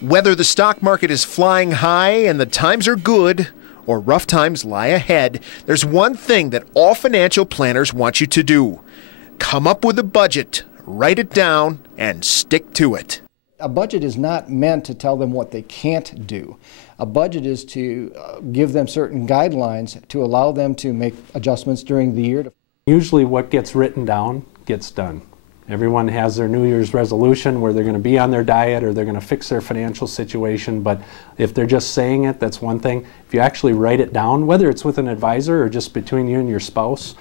Whether the stock market is flying high and the times are good, or rough times lie ahead, there's one thing that all financial planners want you to do. Come up with a budget, write it down, and stick to it. A budget is not meant to tell them what they can't do. A budget is to give them certain guidelines to allow them to make adjustments during the year. Usually what gets written down gets done. Everyone has their New Year's resolution where they're going to be on their diet or they're going to fix their financial situation, but if they're just saying it, that's one thing. If you actually write it down, whether it's with an advisor or just between you and your spouse,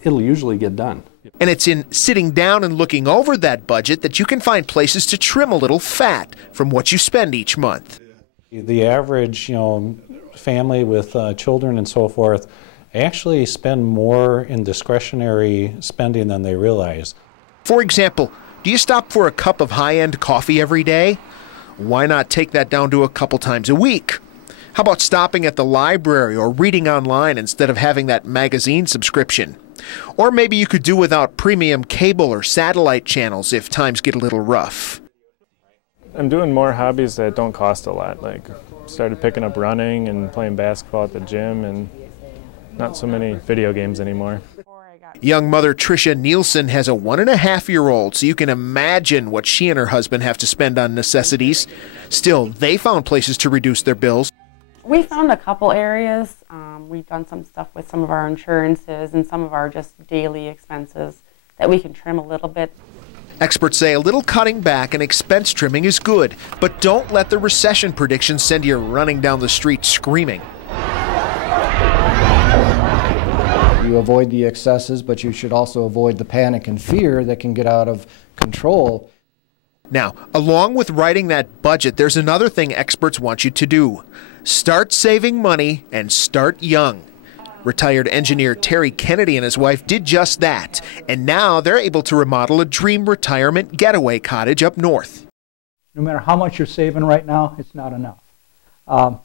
it'll usually get done. And it's in sitting down and looking over that budget that you can find places to trim a little fat from what you spend each month. The average, family with children and so forth actually spend more in discretionary spending than they realize. For example, do you stop for a cup of high-end coffee every day? Why not take that down to a couple times a week? How about stopping at the library or reading online instead of having that magazine subscription? Or maybe you could do without premium cable or satellite channels if times get a little rough. I'm doing more hobbies that don't cost a lot, like started picking up running and playing basketball at the gym, and not so many video games anymore. Young mother Tricia Nielsen has a 1.5-year-old, so you can imagine what she and her husband have to spend on necessities. Still, they found places to reduce their bills. We found a couple areas. We've done some stuff with some of our insurances and some of our just daily expenses that we can trim a little bit. Experts say a little cutting back and expense trimming is good, but don't let the recession predictions send you running down the street screaming. You avoid the excesses, but you should also avoid the panic and fear that can get out of control. Now, along with writing that budget, there's another thing experts want you to do. Start saving money and start young. Retired engineer Terry Kennedy and his wife did just that, and now they're able to remodel a dream retirement getaway cottage up north. No matter how much you're saving right now, it's not enough.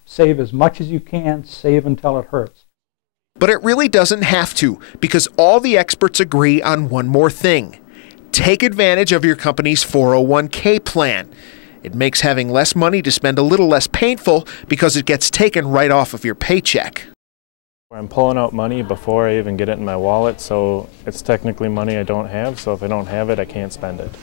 Save as much as you can, save until it hurts. But it really doesn't have to, because all the experts agree on one more thing. Take advantage of your company's 401k plan. It makes having less money to spend a little less painful because it gets taken right off of your paycheck. I'm pulling out money before I even get it in my wallet, so it's technically money I don't have, so if I don't have it, I can't spend it.